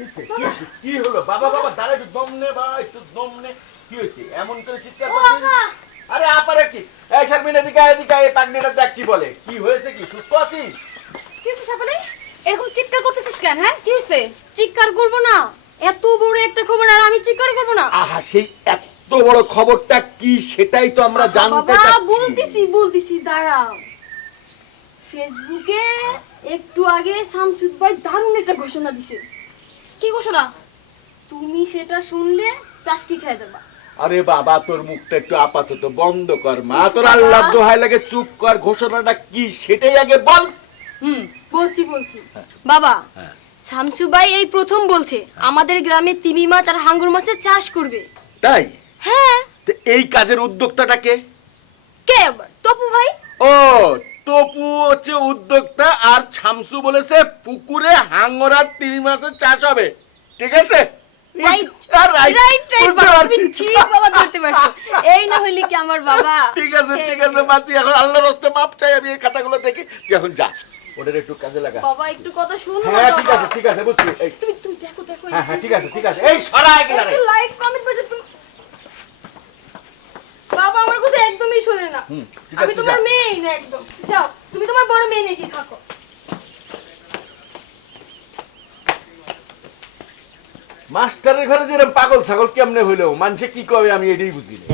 হয়েছে? কি হলো? বাবা বাবা দাঁড়া একটু দম নে বা একটু দম নে। কি হয়েছে? এমন করে চিৎকার করছিস? আরে আপারে কি? এই শারমিন এদিকে এদিকে এই পাগনিটা দেখ কি বলে। কি হয়েছে কি? সুস্থ আছিস? কি হয়েছে সাপালি এরকম চিৎকার করতেছিস কেন হ্যাঁ? কি হয়েছে? চিৎকার করব না। এত বড় একটা খবর আর আমি চিৎকার করব না। আহা সেই এত বড় খবরটা কি সেটাই তো আমরা জানতে বাবা চাচ্ছি। বলতেছি বলতেছি দাঁড়াও। ফেসবুকে একটু আগে শামসুদ ভাই দারুণ একটা ঘোষণা দিছে। কি ঘোষণা তুমি সেটা শুনলে চাষকি খেয়ে যাবা। আরে বাবা তোর মুখটা একটু আপাতত বন্ধ কর মা। তোর আল্লাহ দোহাই লাগে চুপ কর ঘোষণাটা কি সেটাই আগে বল। হুম বলছি বলছি। বাবা হ্যাঁ। ভাই এই প্রথম বলছে আমাদের গ্রামে তিমি মাছ আর হাঙ্গুর মাছের চাষ করবে। তাই? হ্যাঁ। এই কাজের উদ্যোক্তাটাকে কে আবার? তপু ভাই? ও তপু হচ্ছে উদ্যোক্তা আর ছামসু বলেছে পুকুরে হাঙ্গরার তিন মাসের চাষ হবে। ঠিক আছে? এই না হইলে কি আমার বাবা? ঠিক আছে ঠিক আছে মা এখন আল্লাহর রাস্তে মাপ চাই আমি এই খাতাগুলো দেখি। তুই এখন যা ওদের একটু কাজে লাগা। বাবা একটু কথা শুনো হ্যাঁ ঠিক আছে ঠিক আছে বুঝছি। তুমি তুমি দেখো দেখো হ্যাঁ হ্যাঁ ঠিক আছে ঠিক আছে। এই সরা এগুলা লাইক কমেন্ট তুমি কথা একদমই শোনে না আমি তোমার। মেয়েই না একদম যাও তুমি তোমার বড় মেয়ে নাকি থাকো মাস্টারের ঘরে যেরকম পাগল ছাগল কেমনে হইল মানুষে কি কবে আমি এটাই বুঝি না।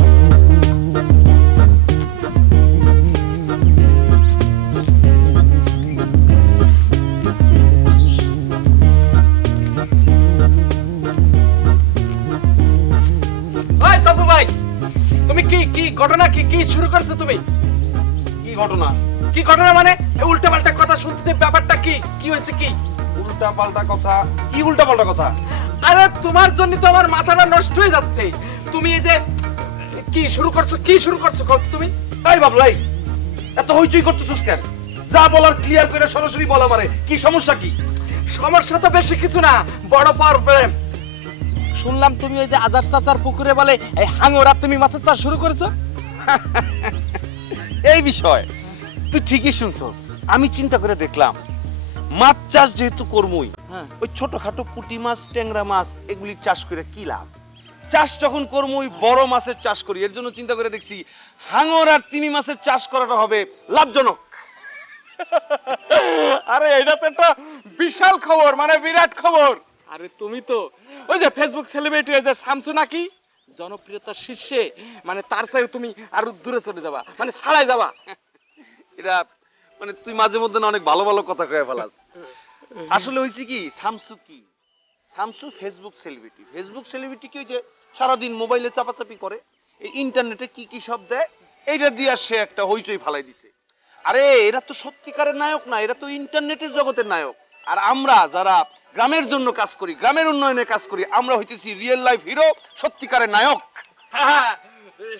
কি কি ঘটনা কি কি শুরু করছ তুমি? কি ঘটনা? কি ঘটনা মানে? উল্টা পাল্টা কথা শুনছে ব্যাপারটা কি? কি হয়েছে কি? উল্টা পাল্টা কথা। কি উল্টা পাল্টা কথা? আরে তোমার জন্য তো আমার মাথাটা নষ্ট হয়ে যাচ্ছে। তুমি এই যে কি শুরু করছ কি শুরু করছ তুমি? তাই বাবু ভাই এত হইচই করতেছিস কেন? যা বলার ক্লিয়ার করে সরাসরি বলা মারে কি সমস্যা কি? সমস্যা তো বেশি কিছু না বড় প্রবলেম শুনলাম তুমি ওই যে আজার চাচার পুকুরে বলে এই হাঙ্গরা তুমি মাছের চাষ শুরু করেছ? এই বিষয়। তুই ঠিকই শুনছস। আমি চিন্তা করে দেখলাম মাছ চাষ যেহেতু করমই হ্যাঁ। ওই ছোটখাটো পুঁটি মাছ ট্যাংরা মাছ এগুলি চাষ করে কি লাভ? চাষ যখন করমই বড় মাছের চাষ করি এর জন্য চিন্তা করে দেখছি হাঙর আর তিমি মাছের চাষ করাটা হবে লাভজনক। আরে এটা তো একটা বিশাল খবর মানে বিরাট খবর। আরে তুমি তো ওই যে ফেসবুক সেলিব্রিটি ওই যে শামসু নাকি? জনপ্রিয়তার শীর্ষে মানে তার সাথে তুমি আরও দূরে চলে যাবা মানে ছাড়াই যাবা। এটা মানে তুই মাঝে মধ্যে না অনেক ভালো ভালো কথা কয়ে ফেলাস। আসলে হয়েছে কি সামসু কি? Samsu Facebook celebrity Facebook celebrity কি ওই যে সারাদিন মোবাইলে চাপাচাপি করে? এই ইন্টারনেটে কি কি সব দেয়? এইটা দিয়ে সে একটা হইচই ফালাই দিছে। আরে এরা তো সত্যিকারের নায়ক না এরা তো ইন্টারনেটের জগতের নায়ক। আর আমরা যারা গ্রামের জন্য কাজ করি গ্রামের উন্নয়নে কাজ করি আমরা হইতেছি রিয়েল লাইফ হিরো সত্যিকারের নায়ক। হ্যাঁ,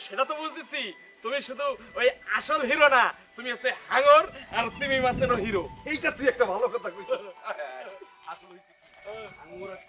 সেটা তো বুঝতেছি। তুমি শুধু ওই আসল হিরো না তুমি হচ্ছে হাঙর আর তুমি মাছের হিরো এইটা তুই একটা ভালো কথা কইছিস। আসল হইছে হাঙর আর